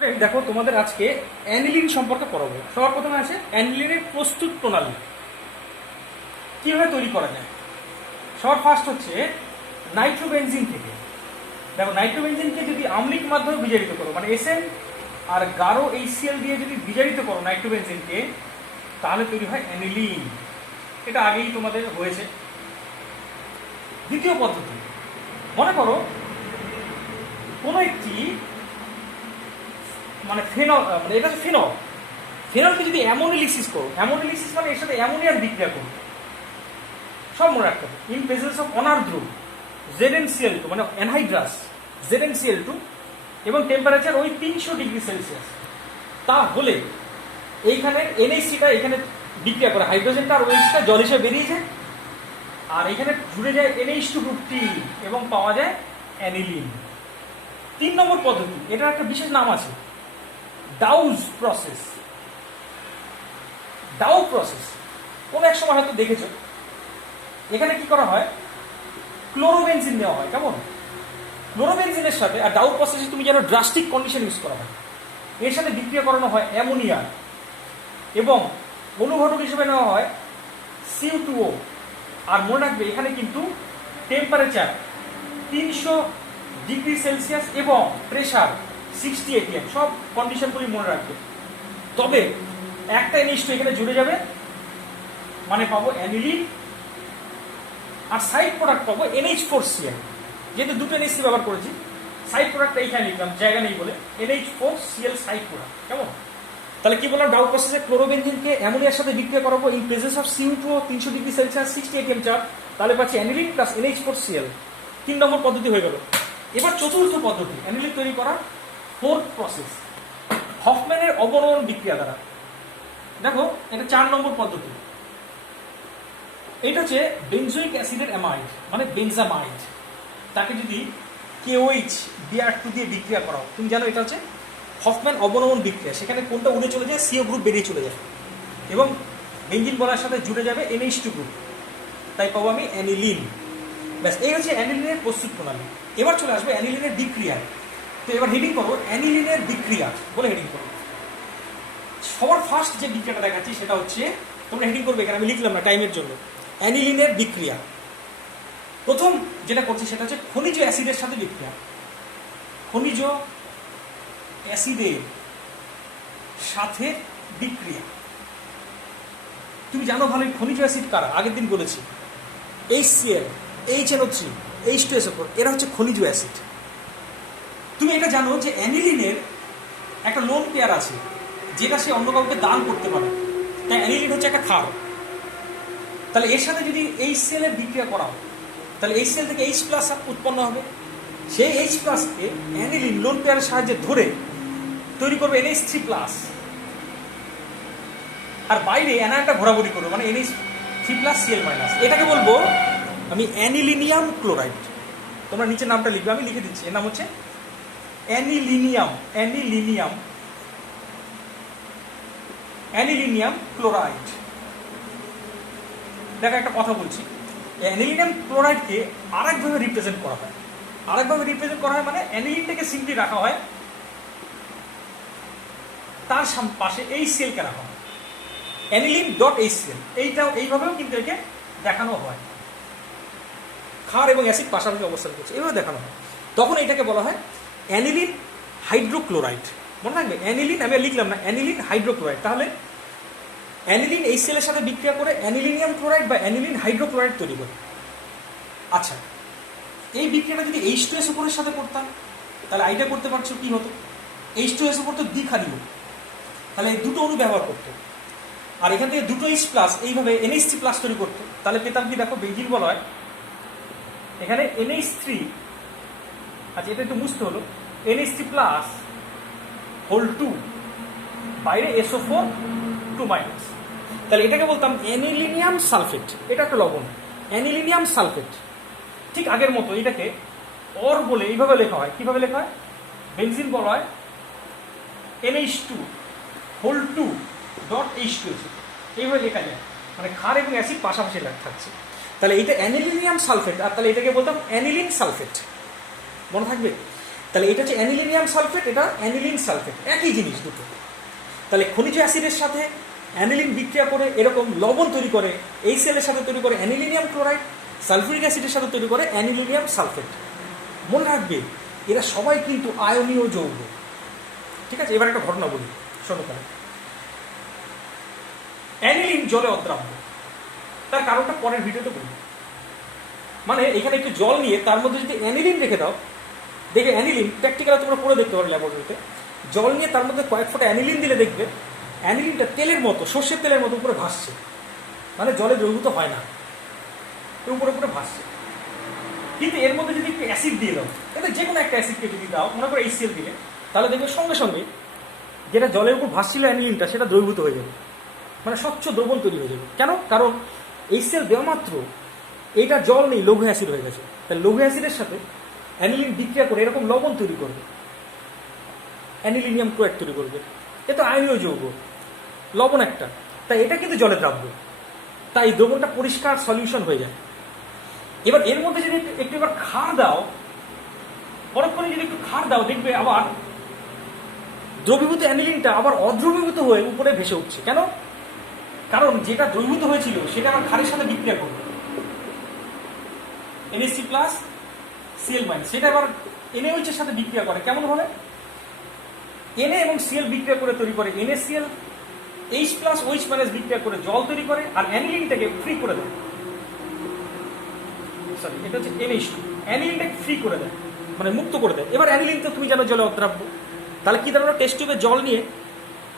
দেখো তোমাদের আজকে অ্যানিলিন সম্পর্কে পড়াবো। সবার প্রথমে আছে অ্যানিলিনের প্রস্তুত প্রণালী, কিভাবে তৈরি করা যায়। সবার ফার্স্ট হচ্ছে নাইট্রোবেনজিন থেকে। দেখো নাইট্রোবেনজিনকে যদি আম্লিক মাধ্যমে বিজারিত করো, মানে এসএন আর গাঢ় HCl দিয়ে যদি বিজারিত করো নাইট্রোবেনজিনকে, তাহলে তৈরি হয় অ্যানিলিন। এটা আগেই তোমাদের হয়েছে। দ্বিতীয় পদ্ধতি, মনে করো কোনো একটি মানে ফেনল, মানে এটা হচ্ছে ফেনল, ফেনলকে যদি অ্যামোনিলিসিস করো, অ্যামোনিলিসিস মানে এর সাথে অ্যামোনিয়ার বিক্রিয়া করো, সব মনে রাখতে হবে। ইন প্রেজেন্স অফ অনার্দ্র ZnCl2 মানে অ্যানহাইড্রাস ZnCl2 এবং টেম্পারেচার ওই 300 ডিগ্রি সেলসিয়াস, তাহলে এইখানে NH3টা এখানে বিক্রিয়া করে, হাইড্রোজেনটা আর ওইটা জল হিসেবে বেরিয়ে যায়, আর এখানে জুড়ে যায় NH2 গ্রুপটি এবং পাওয়া যায় অ্যানিলিন। 3 নম্বর পদ্ধতি, এটার একটা বিশেষ নাম আছে, ডাউজ প্রসেস। ডাউ প্রসেস কোন এক সময় হয়তো দেখেছো। এখানে কি করা হয়, ক্লোরোবেনজিন নেওয়া হয়। কেমন? ক্লোরোবেনজিনের সাথে, আর ডাউ প্রসেসে তুমি জানো ড্রাস্টিক কন্ডিশন ইউজ করা হয়, এর সাথে বিক্রিয়া করানো হয় অ্যামোনিয়া এবং অনুঘটক হিসেবে নেওয়া হয় CO2O। আর মনে রাখবে এখানে কিন্তু টেম্পারেচার 300 ডিগ্রি সেলসিয়াস এবং প্রেশার 60 atm, সব কন্ডিশনগুলি মনে রাখবে। তবে একটা NH2 এখানে জুড়ে যাবে, মানে পাবো অ্যানিলিন, আর সাইড প্রোডাক্ট পাবো NH4Cl। যেহেতু দুটো NH3 ব্যবহার করেছি, সাইড প্রোডাক্ট এইখানে লিখলাম, জায়গা নেই বলে, NH4Cl সাইড প্রোডাক্ট। কেমন? তাহলে কি বললাম, ডাউ প্রসেসে ক্লোরোবেনজিনকে অ্যামোনিয়ার সাথে বিক্রিয়া করাবো in presence of CO2 300 degree Celsius 60 atm চাপ, তাহলে পাচ্ছি অ্যানিলিন প্লাস NH4Cl। 3 নম্বর পদ্ধতি হয়ে গেল। এবার চতুর্থ পদ্ধতি, অ্যানিলিন তৈরি করা, ফোর্থ প্রসেস, হফম্যানের অবনমন বিক্রিয়া দ্বারা। দেখো এটা 4 নম্বর পদ্ধতি। এটা হচ্ছে বেনজোইক অ্যাসিডের অ্যামাইড মানে বেনজামাইড, তাকে যদি KOH Br2 দিয়ে বিক্রিয়া করাও, তুমি জানো এটা হচ্ছে হফম্যান অবনমন বিক্রিয়া। সেখানে কোনটা উড়ে চলে যায়, CO গ্রুপ বেরিয়ে চলে যায় এবং বেনজিন বলার সাথে জুড়ে যাবে NH2 গ্রুপ, তাই পাবো আমি অ্যানিলিন। ব্যাস, এই হচ্ছে অ্যানিলিনের প্রস্তুত প্রণালী। এবার চলে আসবে অ্যানিলিনের বিক্রিয়া। তো এবার হেডিং করো অ্যানিলিনের বিক্রিয়া বলে হেডিং করো। সবার ফার্স্ট যে বিক্রিয়াটা দেখাচ্ছি সেটা হচ্ছে, তোমরা হেডিং করবে, এখানে আমি লিখলাম না টাইমের জন্য, অ্যানিলিনের বিক্রিয়া। প্রথম যেটা করছি সেটা হচ্ছে খনিজ অ্যাসিডের সাথে বিক্রিয়া। খনিজ অ্যাসিডের সাথে বিক্রিয়া, তুমি জানো ভালোই খনিজ অ্যাসিড কারা, আগের দিন বলেছি, HCl, HNO3, H2SO4, এরা হচ্ছে খনিজ অ্যাসিড। তুমি এটা জানো যে অ্যানিলিনের একটা লোন পেয়ার আছে যেটা সে অন্য কাউকে দান করতে পারে, তাই অ্যানিলিন হচ্ছে একটা ক্ষার। তাহলে এর সাথে যদি HCl এর বিক্রিয়া করাও, তাহলে HCl থেকে H+ উৎপন্ন হবে। সেই H+ কে অ্যানিলিন লোন পেয়ারের সাহায্যে ধরে তৈরি করবে NH3+, আর বাইরে অ্যানায়নটা ঘোরাঘুরি করবে, মানে NH3+Cl-। এটাকে বলবো আমি অ্যানিলিনিয়াম ক্লোরাইড। তোমরা নিচে নামটা লিখবে, আমি লিখে দিচ্ছি, এর নাম হচ্ছে অ্যানিলিনিয়াম, অ্যানিলিনিয়াম ক্লোরাইড। দেখো একটা কথা বলছি, অ্যানিলিনিয়াম ক্লোরাইডকে আরেকভাবে রিপ্রেজেন্ট করা হয়। মানে অ্যানিলিনটাকে সিম্পলি রাখা হয়, তার পাশে HCl কে রাখা হয়, অ্যানিলিন.HCl। এইভাবেও কিন্তু একে দেখানো হয়, ক্ষার এবং অ্যাসিড পাশাপাশি অবস্থান করছে, এইভাবে দেখানো হয়। তখন এটাকে বলা হয় অ্যানিলিন হাইড্রোক্লোরাইড। মনে রাখবে, অ্যানিলিন আমি লিখলাম না, অ্যানিলিন হাইড্রোক্লোরাইড। তাহলে অ্যানিলিন HCl এর সাথে বিক্রিয়া করে অ্যানিলিনিয়াম ক্লোরাইড বা অ্যানিলিন হাইড্রোক্লোরাইড তৈরি করে। আচ্ছা, এই বিক্রিয়াটা যদি H2SO4 এর সাথে করতাম, তাহলে আইডিয়া করতে পারছো কি হতো, H2SO4 তো দ্বিক্ষারীয়, তাহলে এই দুটো অণু ব্যবহার করতো, আর এখান থেকে দুটো H+ এইভাবে NH3+ তৈরি করতো, তাহলে পেতাম কি, দেখো বেঞ্জিন বলা হয়, এখানে NH3, আচ্ছা এটা একটু মুছতে হলো, NH3+2, বাইরে SO4 2-, তাহলে এটাকে বলতাম অ্যানিলিনিয়াম সালফেট। এটা একটা লবণ, অ্যানিলিনিয়াম সালফেট। ঠিক আগের মতো এটাকে অর বলে এইভাবে লেখা হয়। কিভাবে লেখা হয়, বেনজিন বলা হয় NH2 এইভাবে লেখা যায়, মানে ক্ষার এবং অ্যাসিড পাশাপাশি থাকছে। তাহলে এটা অ্যানিলিনিয়াম সালফেট, আর তাহলে এটাকে বলতাম অ্যানিলিন সালফেট। মনে থাকবে। তাহলে এটা হচ্ছে অ্যানিলিনিয়াম সালফেট, এটা অ্যানিলিন সালফেট, একই জিনিস দুটো। তাহলে খনিজ অ্যাসিডের সাথে অ্যানিলিন বিক্রিয়া করে এরকম লবণ তৈরি করে, এই সেলের সাথে তৈরি করে অ্যানিলিনিয়াম ক্লোরাইড, সালফিউরিক অ্যাসিডের সাথে তৈরি করে অ্যানিলিনিয়াম সালফেট। মনে রাখবে এরা সবাই কিন্তু আয়নীয় যৌগ। ঠিক আছে, এবার একটা ঘটনা বলি, শোনো। তাহলে অ্যানিলিন জলে অদ্রাব্য, তার কারণটা পরের ভিডিওতে বলবো। মানে এখানে একটু জল নিয়ে তার মধ্যে যদি অ্যানিলিন রেখে দাও, দেখে অ্যানিলিন প্র্যাকটিক্যালি তোমরা পড়ে দেখতে পারো ল্যাবরেটরিতে, জল নিয়ে তার মধ্যে কয়েক ফোঁটা অ্যানিলিন দিলে দেখবে অ্যানিলিনটা তেলের মতো, সর্ষের তেলের মতো উপরে ভাসছে, মানে জলে দ্রবীভূত হয় না, উপরে উপরে ভাসছে। কিন্তু এর মধ্যে যদি একটু অ্যাসিড দিয়ে দাও, এতে যে কোনো একটা অ্যাসিডকে যদি দাও, মনে করো HCl দিলে, তাহলে দেখবে সঙ্গে সঙ্গে যেটা জলের উপর ভাসছিল অ্যানিলিনটা, সেটা দ্রবীভূত হয়ে যাবে, মানে স্বচ্ছ দ্রবণ তৈরি হয়ে যাবে। কেন? কারণ HCl দেওয়া মাত্র এইটা জল নেই, লঘু অ্যাসিড হয়ে গেছে। তাহলে লঘু অ্যাসিডের সাথে অ্যানিলিন বিক্রিয়া করে এরকম লবণ তৈরি করবে, অ্যানিলিনিয়াম ক্লোরাইড তৈরি করবে। এ তো আয়নীয় যৌগ, লবণ একটা, তাই এটা কিন্তু জলে দ্রাব্য, তাই দ্রবণটা পরিষ্কার সলিউশন হয়ে যায়। এবার এর মধ্যে যদি একটু এবার ক্ষার দাও, পরক্ষণে যদি একটু ক্ষার দাও, দেখবে আবার দ্রবীভূত অ্যানিলিনটা আবার অদ্রবীভূত হয়ে উপরে ভেসে উঠছে। কেন? কারণ যেটা দ্রবীভূত হয়েছিল সেটা আবার ক্ষারের সাথে বিক্রিয়া করবে, NH3 প্লাস Cl মাইনাস, সেটা এবার NaOH এর সাথে বিক্রিয়া করে। কেমন ভাবে? Na এবং Cl বিক্রিয়া করে তৈরি করে NaCl, H plus OH minus বিক্রিয়া করে জল তৈরি করে, আর অ্যানিলিনটাকে ফ্রি করে দেয়। সরি, এটা হচ্ছে NH2, অ্যানিলিনটাকে ফ্রি করে দেয়, মানে মুক্ত করে দেয়। এবার অ্যানিলিন তো তুমি জানো জলে অদ্রাব্য, তাহলে কি ধরো টেস্ট টিউবে জল নিয়ে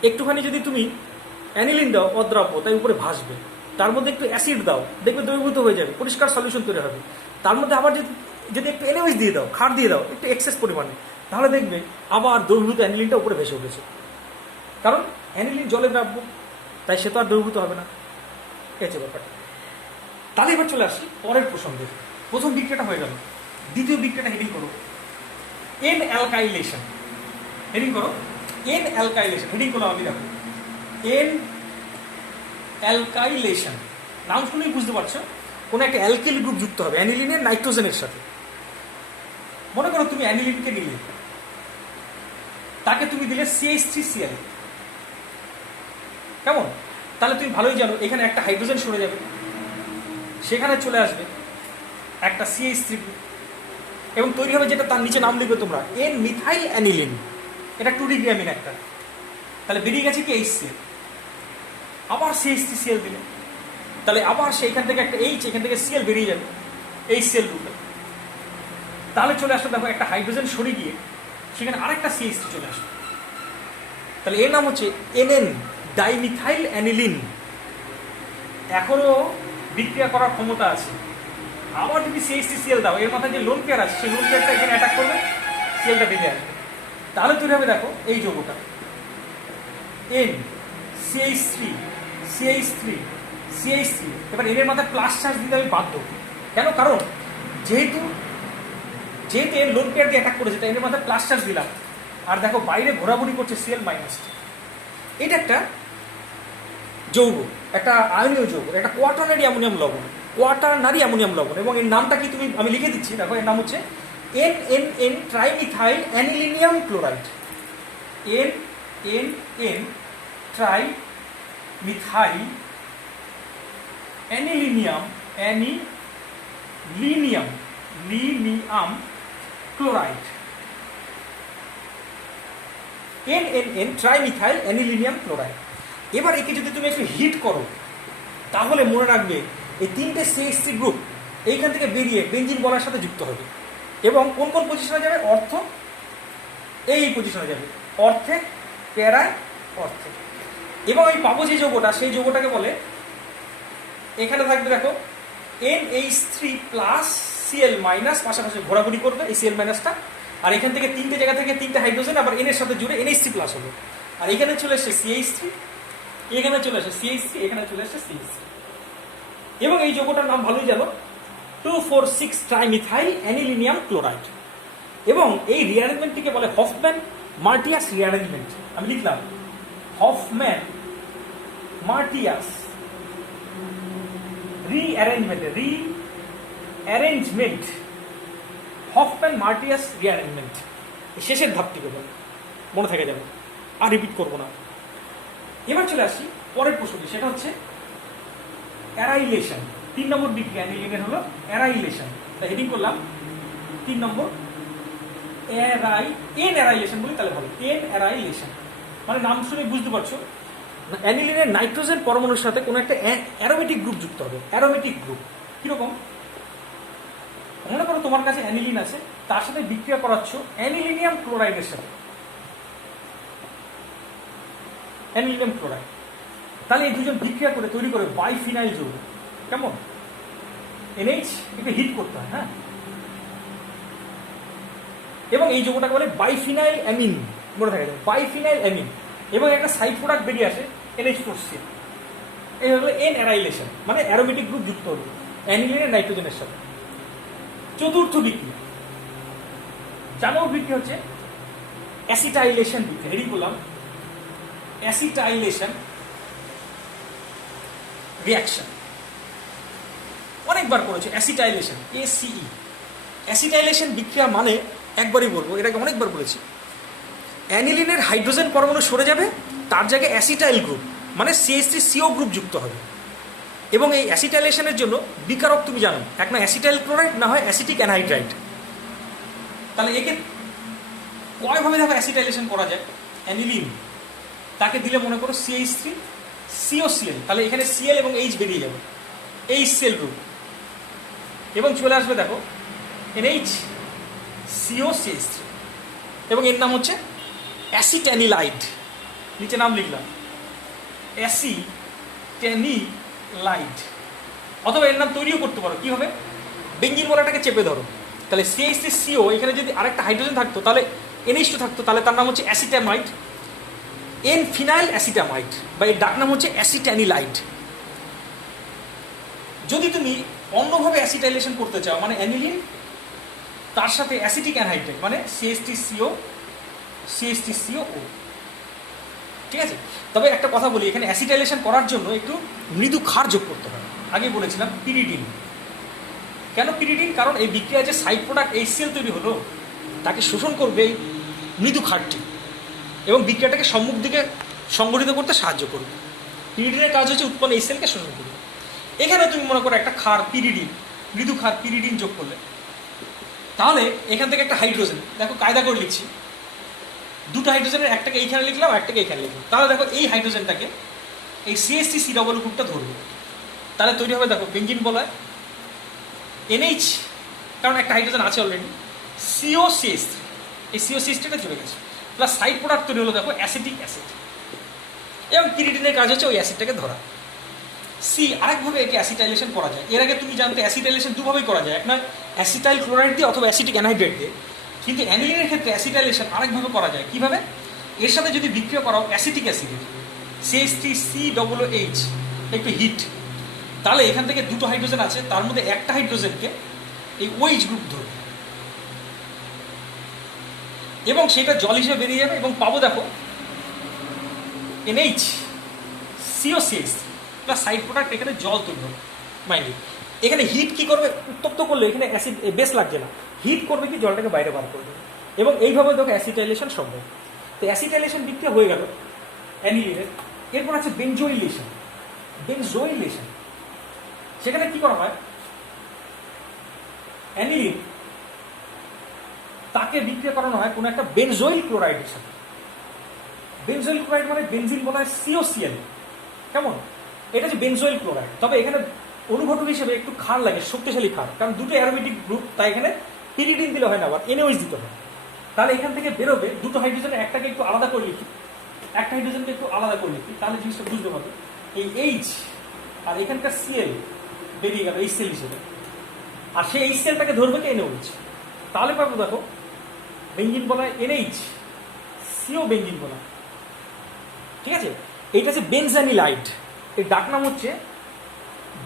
একটুখানি যদি তুমি অ্যানিলিন দাও অদ্রাব্য, তাই উপরে ভাসবে, তার মধ্যে একটু অ্যাসিড দাও, দেখবে দ্রবীভূত হয়ে যাবে, পরিষ্কার সলিউশন তৈরি হবে। তার মধ্যে আবার যদি একটু NaOH দিয়ে দাও, ক্ষার দিয়ে দাও একটু এক্সেস পরিমাণে, তাহলে দেখবে আবার দ্রবীভূত অ্যানিলিনটা উপরে ভেসে উঠেছে। কারণ অ্যানিলিন জলে দ্রাব্য, তাই সে তো আর দ্রবীভূত হবে না। এই হচ্ছে ব্যাপারটা। তাহলে এবার চলে আসি পরের প্রসঙ্গে। প্রথম বিক্রিয়াটা হয়ে গেল, দ্বিতীয় বিক্রিয়াটা হেডিং করো এন অ্যালকাইলেশন। হেডিং করো এন অ্যালকাইলেশন, হেডিং করো আমি দেখো এন অ্যালকাইলেশন। নাম শুনেই বুঝতে পারছো কোনো একটা অ্যালকিল গ্রুপ যুক্ত হবে অ্যানিলিনের নাইট্রোজেনের সাথে। মনে করো তুমি অ্যানিলিনকে নিলে, তাকে তুমি দিলে CH3Cl, কেমন? তাহলে তুমি ভালোই জানো এখানে একটা হাইড্রোজেন সরে যাবে, সেখানে চলে আসবে একটা CH3 গ্রুপ, এবং তৈরি হবে যেটা তার নিচে নাম লিখবে তোমরা এন মিথাইল অ্যানিলিন, এটা 2 ডিগ্রি অ্যামিন একটা। তাহলে বেরিয়ে গেছে কি HCl, আবার CH3Cl দিলে, তাহলে আবার সেইখান থেকে একটা H, এখান থেকে Cl বেরিয়ে যাবে HCl গ্রুপে। তাহলে চলে আসলো দেখো একটা হাইড্রোজেন সরে গিয়ে সেখানে আরেকটা CH3 চলে আসবে, তাহলে এর নাম হচ্ছে NN ডাইমিথাইল অ্যানিলিন। এখনো বিক্রিয়া করার ক্ষমতা আছে। আবার যদি CH3Cl দাও, এর মাথায় যে লোন পেয়ার আছে সেই লোন পেয়ারটা এখানে অ্যাটাক করবে, Clটা বেরিয়ে আসবে, তাহলে তৈরি হবে দেখো এই যৌগটা N CH3 CH3 CH3। এবার এর মাথায় প্লাস চার্জ দিতে আমি বাধ্য। কেন? কারণ যেহেতু এর লোন পেয়ারকে অ্যাটাক করেছে, তাই এর মাথায় প্লাস চার্জ দিলাম, আর দেখো বাইরে ঘোরাঘুরি করছে Cl মাইনাস। এটা একটা যৌগ, একটা আয়নীয় যৌগ, একটা কোয়াটারনারি অ্যামোনিয়াম লবণ, কোয়াটারনারি অ্যামোনিয়াম লবণ। এবং এর নামটা কি তুমি আমি লিখে দিচ্ছি দেখো, এর নাম হচ্ছে NNN trimethyl anilinium chloride. NNN trimethyl anilinium chloride, NNN trimethyl anilinium chloride. এবার একে যদি তুমি একটু হিট করো, তাহলে মনে রাখবে এই 3টে CH3 গ্রুপ এইখান থেকে বেরিয়ে বেঞ্জিন বলার সাথে যুক্ত হবে, এবং কোন কোন পজিশনে যাবে? অর্থ, এই পজিশনে যাবে, অর্থে, প্যারায়, অর্থে। এবং এই পাবো যে যৌগটা, সেই যৌগটাকে বলে, এখানে থাকবে দেখো NH3 প্লাস Cl মাইনাস, পাশাপাশি ঘোরাঘুরি করবে এই Cl মাইনাসটা, আর এখান থেকে 3টে জায়গা থেকে 3টে হাইড্রোজেন আবার N এর সাথে জুড়ে NH3 প্লাস হলো, আর এখানে চলে এসছে CH3, এখানে চলে আসে CH3, এখানে চলে আসছে CH3। এবং এই যৌগটার নাম ভালোই জানো 2,4,6 ট্রাইমিথাইল অ্যানিলিনিয়াম ক্লোরাইড। এবং এই রিঅ্যারেঞ্জমেন্টটিকে বলে হফম্যান মার্টিয়াস রিঅ্যারেঞ্জমেন্ট। আমি লিখলাম হফম্যান মার্টিয়াস রিঅ্যারেঞ্জমেন্ট, হফম্যান মার্টিয়াস রিঅ্যারেঞ্জমেন্ট। শেষের ধাপটিকে বলে, মনে থাকে যাবে, আর রিপিট করবো না। এবার চলে আসি পরের প্রশ্নটি, সেটা হচ্ছে অ্যারাইলেশন। 3 নম্বর বিক্রিয়া অ্যানিলিনের হলো অ্যারাইলেশন। তাই হেডিং করলাম 3 নম্বর এন অ্যারাইলেশন বলি তাহলে ভালো, এন অ্যারাইলেশন মানে নাম শুনে বুঝতে পারছো অ্যানিলিনের নাইট্রোজেন পরমাণুর সাথে কোনো একটা অ্যারোমেটিক গ্রুপ যুক্ত হবে। অ্যারোমেটিক গ্রুপ কিরকম? মনে করো তোমার কাছে অ্যানিলিন আছে, তার সাথে বিক্রিয়া করাচ্ছ অ্যানিলিনিয়াম ক্লোরাইডের সাথে, অ্যানিলিনিয়াম ক্লোরাইড। তাহলে এই দুজন বিক্রিয়া করে তৈরি করে বাইফিনাইল যৌগ। কেমন? NH একে হিট করতে হয়, হ্যাঁ। এবং এই যৌগটাকে বলে বাইফিনাইল অ্যামিন, মনে থাকে যাবে, বাইফিনাইল অ্যামিন। এবং একটা সাইড প্রোডাক্ট বেরিয়ে আসে NH4Cl। এই হলো এন অ্যারাইলেশন, মানে অ্যারোমেটিক গ্রুপ যুক্ত হবে অ্যানিলিনের নাইট্রোজেনের সাথে। চতুর্থ বিক্রিয়া, 4 নম্বর বিক্রিয়া হচ্ছে অ্যাসিটাইলেশন বিক্রিয়া। হেডি করলাম অ্যাসিটাইলেশন রিয়াকশন। অনেকবার করেছে অ্যাসিটাইলেশন, ACE। অ্যাসিটাইলেশন বিক্রিয়া মানে একবারই বলবো, এটাকে অনেকবার বলেছি, অ্যানিলিনের হাইড্রোজেন পরমাণু সরে যাবে, তার জায়গায় অ্যাসিটাইল গ্রুপ মানে CH3CO গ্রুপ যুক্ত হবে। এবং এই অ্যাসিটাইলেশনের জন্য বিকারক তুমি জানো, এক না অ্যাসিটাইল ক্লোরাইড, না হয় অ্যাসিটিক অ্যানহাইড্রাইড। তাহলে একে কয়ভাবে দেখো অ্যাসিটাইলেশন করা যায়? অ্যানিলিন তাকে দিলে মনে করো CH3COCl, তাহলে এখানে Cl এবং H বেরিয়ে যাবে, HCl গ্রুপ, এবং চলে আসবে দেখো NH-COCH3, এবং এর নাম হচ্ছে অ্যাসিট্যানিলাইড। নিচে নাম লিখলাম অ্যাসিট্যানিলাইড। অথবা এর নাম তৈরিও করতে পারো, কি হবে? বেঞ্জিন বলাটাকে চেপে ধরো, তাহলে CH3CO, এখানে যদি আরেকটা হাইড্রোজেন থাকতো তাহলে NH2 থাকতো, তাহলে তার নাম হচ্ছে অ্যাসিটামাইড, এন ফিনাইল অ্যাসিটামাইড, বা এর ডাক নাম হচ্ছে অ্যাসিট্যানিলাইড। যদি তুমি অন্যভাবে অ্যাসিটাইলেশন করতে চাও, মানে অ্যানিলিন তার সাথে অ্যাসিটিক অ্যানহাইড্রাইড মানে CH3CO, CH3COO, ঠিক আছে? তবে একটা কথা বলি, এখানে অ্যাসিটাইলেশন করার জন্য একটু মৃদু ক্ষার যোগ করতে হয়। আগে বলেছিলাম পিরিডিন। কেন পিরিডিন? কারণ এই বিক্রিয়ায় যে সাইড প্রোডাক্ট HCl তৈরি হলো, তাকে শোষণ করবে এই মৃদু ক্ষারটি, এবং বিক্রিয়াটাকে সম্মুখ দিকে সংগঠিত করতে সাহায্য করবে। পিরিডিনের কাজ হচ্ছে উৎপন্ন HClকে শোষণ করবে। এখানে তুমি মনে করো একটা ক্ষার পিরিডিন, মৃদু ক্ষার পিরিডিন যোগ করলে, তাহলে এখান থেকে একটা হাইড্রোজেন, দেখো কায়দা করে লিখছি, দুটো হাইড্রোজেনের একটাকে এইখানে লিখলাম, একটাকে এইখানে লিখলাম। তাহলে দেখো এই হাইড্রোজেনটাকে এই CH3C ডবল গ্রুপটা ধরবে, তাহলে তৈরি হবে দেখো বেঞ্জিন বলয় NH, কারণ একটা হাইড্রোজেন আছে অলরেডি, COCH3, এই COCH3টা চলে গেছে, প্লাস সাইড প্রোডাক্ট তৈরি হলো দেখো অ্যাসিটিক অ্যাসিড, এবং পিরিডিনের কাজ হচ্ছে ওই অ্যাসিডটাকে ধরা। আরেকভাবে একে অ্যাসিটাইলেশন করা যায়। এর আগে তুমি জানতে অ্যাসিটাইলেশন দুভাবেই করা যায়, এক নয় অ্যাসিটাইল ক্লোরাইড দিয়ে অথবা অ্যাসিটিক অ্যানহাইড্রাইড দিয়ে। কিন্তু অ্যানিলিনের ক্ষেত্রে অ্যাসিটাইলেশন আরেকভাবে করা যায়। কিভাবে? এর সাথে যদি বিক্রিয়া করাও অ্যাসিটিক অ্যাসিডের CH3COOH একটু হিট, তাহলে এখান থেকে দুটো হাইড্রোজেন আছে, তার মধ্যে একটা হাইড্রোজেনকে এই OH গ্রুপ ধরবে, এবং সেটা জল হিসেবে বেরিয়ে যাবে, এবং পাবো দেখো NH-COCH প্লাস সাইড প্রোডাক্ট, এখানে জল তৈরি হবে। মাইন্ড এখানে হিট কি করবে? উত্তপ্ত করলে এখানে অ্যাসিড বেস লাগছে না, হিট করবে কি জলটাকে বাইরে বার করে দেবে, এবং এইভাবে দেখো অ্যাসিটাইলেশন সম্ভব। তো অ্যাসিটাইলেশন বিক্রিয়া হয়ে গেল অ্যানিলিনের। এরপর আছে বেনজোইলেশন। বেনজোইলেশন সেখানে কি করা হয়? অ্যানিলিন তাকে বিক্রিয়া করানো হয় কোনো একটা বেনজোইল ক্লোরাইডের সাথে। বেনজোইল ক্লোরাইড মানে বেনজিন বলা হয় COCl। কেমন? এটা হচ্ছে বেনজোইল ক্লোরাইড। তবে এখানে অনুঘটক হিসেবে একটু ক্ষার লাগে, শক্তিশালী ক্ষার, কারণ দুটো অ্যারোমেটিক গ্রুপ, তাই এখানে পিরিডিন দিলে হয় না, আবার NaOH দিতে হয়। তাহলে এখান থেকে বেরোবে দুটো হাইড্রোজেনের একটাকে একটু আলাদা করে লিখি, একটা হাইড্রোজেনকে একটু আলাদা করে লিখি, তাহলে জিনিসটা বুঝতে পারবে। এই H আর এখানকার Cl বেরিয়ে গেল HCl হিসেবে, আর সেই HClটাকে ধরবে কি NaOH, তাহলে পাবো দেখো বেঞ্জিন বলা হয় NH-CO বেঞ্জিন বলা, ঠিক আছে? এইটা হচ্ছে বেনজানিলাইড, এর ডাক নাম হচ্ছে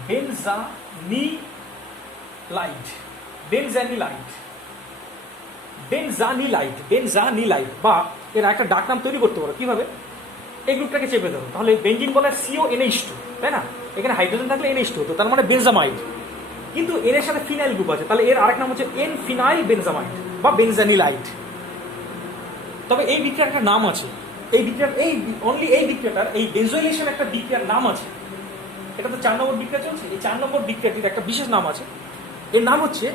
বেনজানিলাইড। বেনজানিলাইড, বেনজানিলাইড, বেনজানিলাইড, বা এর একটা ডাক নাম তৈরি করতে পারো। কিভাবে? এই গ্রুপটাকে চেপে ধরো, তাহলে বেঞ্জিন বলা হয় CONH2, তাই না? এখানে হাইড্রোজেন থাকলে NH2 হতো, তার মানে বেনজামাইড। কিন্তু এর সাথে ফিনাইল গ্রুপ আছে, তাহলে এর আরেক নাম হচ্ছে N ফিনাইল বেনজামাইড বা বেনজানিলাইড। তবে এই বিক্রিয়ার একটা নাম আছে, এই বিক্রিয়ার এই বিক্রিয়াটার এই বেনজোইলেশন একটা বিক্রিয়ার নাম আছে। এটা তো 4 নম্বর বিক্রিয়া চলছে, এই 4 নম্বর বিক্রিয়াটির একটা বিশেষ নাম আছে, এর নাম হচ্ছে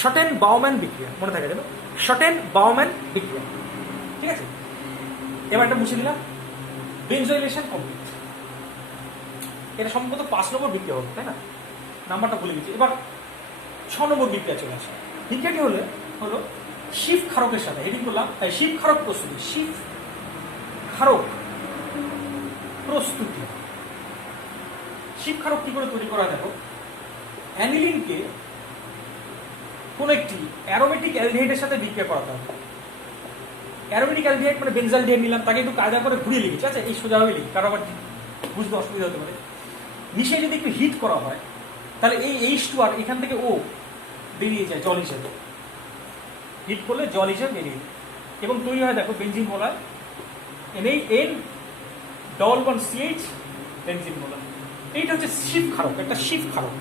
শটেন-বাউম্যান বিক্রিয়া। মনে থাকে দেবে, শটেন-বাউম্যান বিক্রিয়া। ঠিক আছে, এবার একটা মুছে দিলাম, বেনজোইলেশন কমপ্লিট। এটা সম্ভবত 5 নম্বর বিক্রিয়া হবে, তাই না? নাম্বারটা ভুলে গেছি। এবার 6 নম্বর বিক্রিয়া চলে আসে। বিক্রিয়াটি হলো শিফ ক্ষারকের সাথে, হেডিং করলাম শিফ ক্ষারক প্রস্তুতি। শিফ ক্ষারক প্রস্তুতি। শিফ ক্ষারক কি করে তৈরি করা? দেখো, অ্যানিলিনকে কোন একটি অ্যারোমেটিক অ্যালডিহাইডের সাথে বিক্রিয়া করাতে হবে। অ্যারোমেটিক অ্যালডিহাইড মানে বেনজালডিহাইড নিলাম, তাকে একটু কায়দা করে ঘুরিয়ে লিখেছি। আচ্ছা, এই সোজাভাবে লিখি, কারো আবার বুঝতে অসুবিধা হতে পারে। মিশিয়ে যদি একটু হিট করা হয়, তাহলে এই H2R এখান থেকে ও বেরিয়ে যায় জল হিসেবে। হিট করলে জল হিসেবে বেরিয়ে যায় এবং তৈরি হয়, দেখো, বেনজিন বলায় N-CH বেনজিন বলায়। এইটা হচ্ছে শিফ ক্ষারক, একটা শিফ ক্ষারক।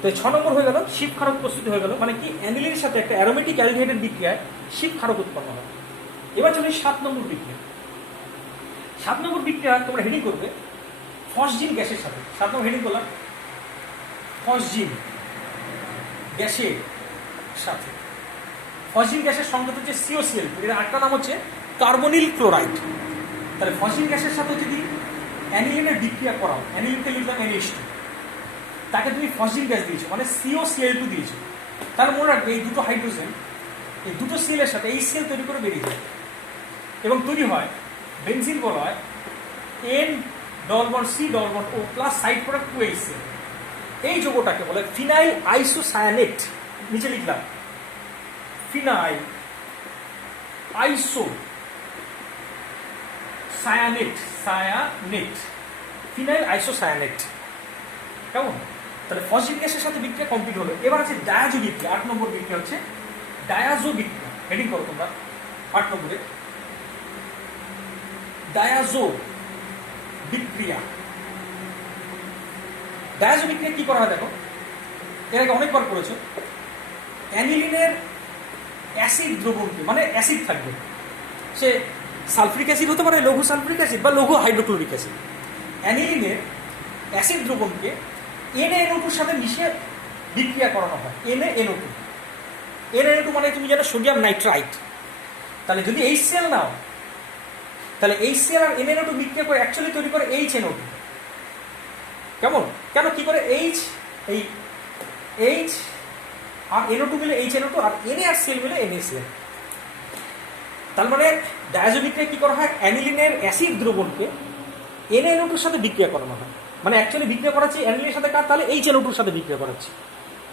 তো 6 নম্বর হয়ে গেল, শিফ ক্ষারক প্রস্তুতি হয়ে গেল, মানে কি অ্যানিলিনের সাথে একটা অ্যারোমেটিক অ্যালডিহাইডের বিক্রিয়ায় শিফ ক্ষারক উৎপন্ন হয়। এবার চলে 7 নম্বর বিক্রিয়া। 7 নম্বর বিক্রিয়া তোমরা হেডিং করবে ফসজিন গ্যাসের সাথে। 7 নম্বর হেডিং করলাম ফসজিন গ্যাসের সাথে। ফসজিন গ্যাসের সংকেত হচ্ছে COCl, এর আরেকটা নাম হচ্ছে কার্বনিল ক্লোরাইড। তাহলে ফসজিন গ্যাসের সাথে যদি অ্যানিলিনের বিক্রিয়া করাও, অ্যানিলিনকে লিখলাম NH2, তাকে তুমি ফসজিন গ্যাস দিয়েছো, মানে COCl2 দিয়েছো। তাহলে মনে রাখবে এই দুটো হাইড্রোজেন, এই দুটো সিএলের সাথে এই সিএল তৈরি করে বেরিয়ে যায় এবং তৈরি হয় বেনজিন বলা হয় N-C-O plus side product 2HCl। এই যৌগটাকে বলে ফিনাইল আইসোসায়ানেট। নিচে লিখলাম ফিনাইল আইসোসায়ানেট, ফিনাইল আইসোসায়ানেট। কেমন? তাহলে ফসজিন গ্যাসের সাথে বিক্রিয়া কমপ্লিট হলো। এবার আছে ডায়াজো বিক্রিয়া। 8 নম্বর বিক্রিয়া হচ্ছে ডায়াজো বিক্রিয়া। হেডিং করো তোমরা 8 নম্বরে, ডায়াজো বিক্রিয়া। ডায়াজো বিক্রিয়া কি করা হয়? দেখো, এর আগে অনেকবার করেছো। অ্যানিলিনের অ্যাসিড দ্রবণকে, মানে অ্যাসিড থাকবে, সে সালফ্রিক অ্যাসিড হতে পারে, লঘু সালফ্রিক অ্যাসিড বা লঘু হাইড্রোক্লোরিক অ্যাসিড। অ্যানিলিনের অ্যাসিড দ্রবণকে NaNO2 সাথে মিশিয়ে বিক্রিয়া করানো হয়। NaNO2 মানে তুমি জানো সোডিয়াম নাইট্রাইট। তাহলে যদি HCl নাও, তাহলে HCl আর NaNO2 বিক্রিয়া করে অ্যাকচুয়ালি তৈরি করে HNO2। কেমন? কেন কি করে? এই H আর NO2 মিলে HNO2 আর Na আর Cl মিলে NaCl। তার মানে ডায়াজো বিক্রিয়া কি করা হয়? অ্যানিলিনের অ্যাসিড দ্রবণকে NaNO2 সাথে বিক্রিয়া করানো হয়, মানে অ্যাকচুয়ালি বিক্রিয়া করাচ্ছি অ্যানিলিনের সাথে কার? তাহলে HNO2 সাথে বিক্রিয়া করাচ্ছি,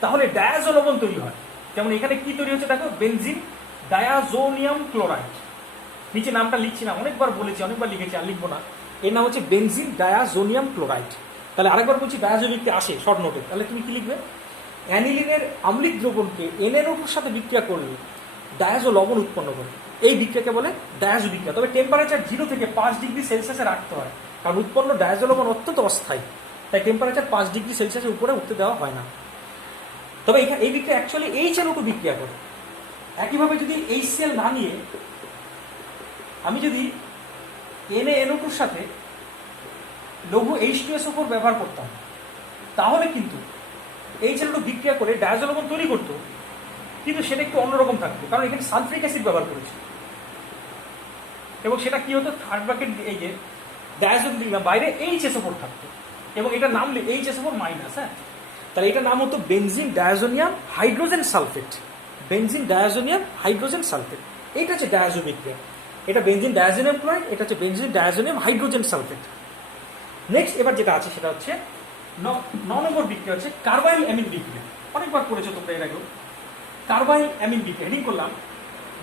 তাহলে ডায়াজো লবণ তৈরি হয়। যেমন এখানে কি তৈরি হচ্ছে দেখো, বেনজিন ডায়াজোনিয়াম ক্লোরাইড। নিচে নামটা লিখছি না, অনেকবার বলেছি, অনেকবার লিখেছি, আর লিখবো না। এর নাম হচ্ছে বেনজিন ডায়াজোনিয়াম ক্লোরাইড। তাহলে আরেকবার বলছি, ডায়াজো বিক্রিয়া আসে শর্ট নোটে, তাহলে তুমি কি লিখবে? অ্যানিলিনের আম্লিক দ্রবণকে NaNO2 সাথে বিক্রিয়া করলে ডায়াজো লবণ উৎপন্ন করে। এই বিক্রিয়াকে বলে ডায়াজো বিক্রিয়া। তবে টেম্পারেচার 0 থেকে 5 ডিগ্রি সেলসিয়াসে রাখতে হয়, কারণ উৎপন্ন ডায়াজো লবণ অত্যন্ত অস্থায়ী, তাই টেম্পারেচার 5 ডিগ্রি সেলসিয়াসের উপরে উঠতে দেওয়া হয় না। তবে এখানে এই বিক্রিয়া অ্যাকচুয়ালি HNO2 বিক্রিয়া করে। একইভাবে যদি HCl না নিয়ে আমি যদি NaNO2 সাথে লঘু H2SO4 ব্যবহার করতাম, তাহলে কিন্তু HNO2 বিক্রিয়া করে ডায়াজো লবণ তৈরি করতো, কিন্তু সেটা একটু অন্যরকম থাকতো, কারণ এখানে সালফ্রিক অ্যাসিড ব্যবহার করেছে। এবং সেটা কি হতো? থার্ড ব্র্যাকেট, এই যে ডায়াজো দিলাম, বাইরে HSO4 থাকতো এবং এটা নাম HSO4 মাইনাস। হ্যাঁ, তাহলে এটা নাম হতো benzene diazonium hydrogen sulphate. Benzene diazonium hydrogen sulphate, এইটা হচ্ছে ডায়াজো বিক্রিয়া। এটা বেনজিন ডায়াজোনিয়াম ক্লোরাইড, এটা হচ্ছে benzene diazonium hydrogen sulphate. Next এবার যেটা আছে সেটা হচ্ছে 9 নম্বর বিক্রিয়া হচ্ছে কার্বাইল অ্যামিন বিক্রিয়া। অনেকবার করেছো তোমরা এর আগেও। কার্বাইল অ্যামিন বিক্রিয়া হেডিং করলাম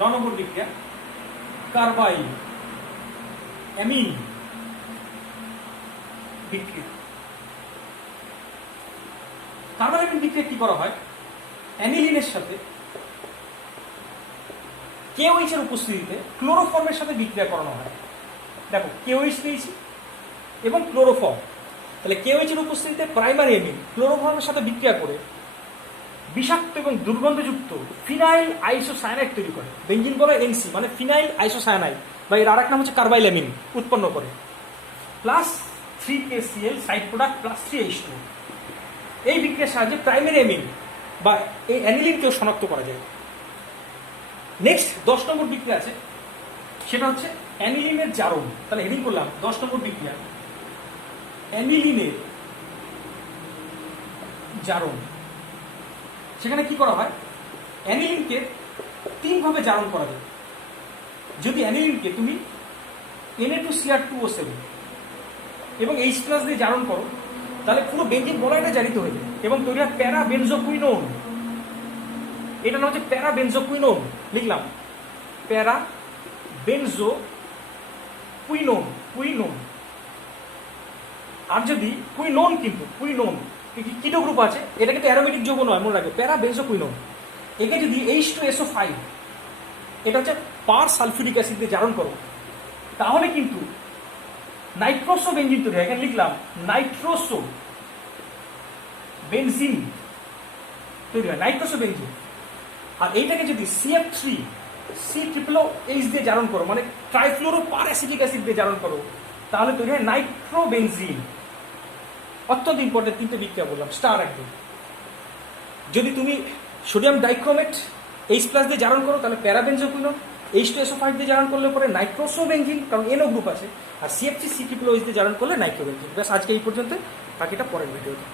9 নম্বর বিক্রিয়া, কার্বাইল অ্যামিন বিক্রিয়া। কার্বাইল অ্যামিন বিক্রিয়া কি করা হয়? অ্যানিলিনের সাথে KOH এর উপস্থিতিতে ক্লোরোফর্মের সাথে বিক্রিয়া করানো হয়। দেখো, KOH দিয়েছি এবং ক্লোরোফর্ম, তাহলে KOH এর উপস্থিতিতে প্রাইমারি অ্যামিন ক্লোরোফর্মের সাথে বিক্রিয়া করে বিষাক্ত এবং দুর্গন্ধযুক্ত ফিনাইল আইসোসায়ানাইড তৈরি করে। বেঞ্জিন বলে এনসি, মানে ফিনাইল আইসোসায়ানাইড, বা এর আরেক নাম হচ্ছে কার্বাইলামিন উৎপন্ন করে, plus 3KCl side product plus 3H2। এই বিক্রিয়ার সাহায্যে প্রাইমারি অ্যামিন বা এই অ্যানিলিনকেও শনাক্ত করা যায়। নেক্সট 10 নম্বর বিক্রিয়া আছে, সেটা হচ্ছে অ্যানিলিনের জারণ। তাহলে হেডিং করলাম 10 নম্বর বিক্রিয়া, অ্যানিলিনের জারণ। সেখানে কি করা হয়, অ্যানিলিনকে 3 ভাবে জারণ করা যায়। যদি অ্যানিলিনকে তুমি Na2Cr2O7 এবং H+ দিয়ে জারণ করো, তাহলে পুরো বেঞ্জিন বলয়টা জারিত হয়ে যায় এবং তৈরি হয় প্যারাবেনজোকুইনোন। এটা নাম হচ্ছে প্যারাবেনজোকুইনোন, লিখলাম প্যারাবেনজোকুইনোন, কুইনোন। আর যদি কুইনোন, কিন্তু কুইনোন কিটো গ্রুপ আছে, এটা কিন্তু অ্যারোমেটিক যৌগ নয়, মনে রাখবে, প্যারাবেনজোকুইনোন। একে যদি H2SO5, এটা হচ্ছে পার সালফিউরিক অ্যাসিড দিয়ে জারণ করো, তাহলে কিন্তু নাইট্রোসো বেঞ্জিন তৈরি হয়। এখানে লিখলাম নাইট্রোসো বেনজিন তৈরি হয়, নাইট্রোসো বেনজিন। আর এইটাকে যদি CF3COOH দিয়ে জারণ করো, মানে ট্রাইফ্লোরো পার অ্যাসিটিক অ্যাসিড দিয়ে জারণ করো, তাহলে তৈরি হয় নাইট্রোবেনজিন। অত্যন্ত ইম্পর্টেন্ট 3টে বিক্রিয়া বললাম, স্টার একদম। যদি তুমি সোডিয়াম ডাইক্রোমেট H+ দিয়ে জারণ করো, তাহলে প্যারাবেনজোকুইনোন। H2SO5 দিয়ে জারণ করলে পরে নাইট্রোসো বেনজিন, কারণ NO গ্রুপ আছে। আর CF3COOH দিয়ে জারণ করলে নাইট্রোবেনজিন। ব্যাস, আজকে এই পর্যন্ত, বাকিটা পরের ভিডিওতে।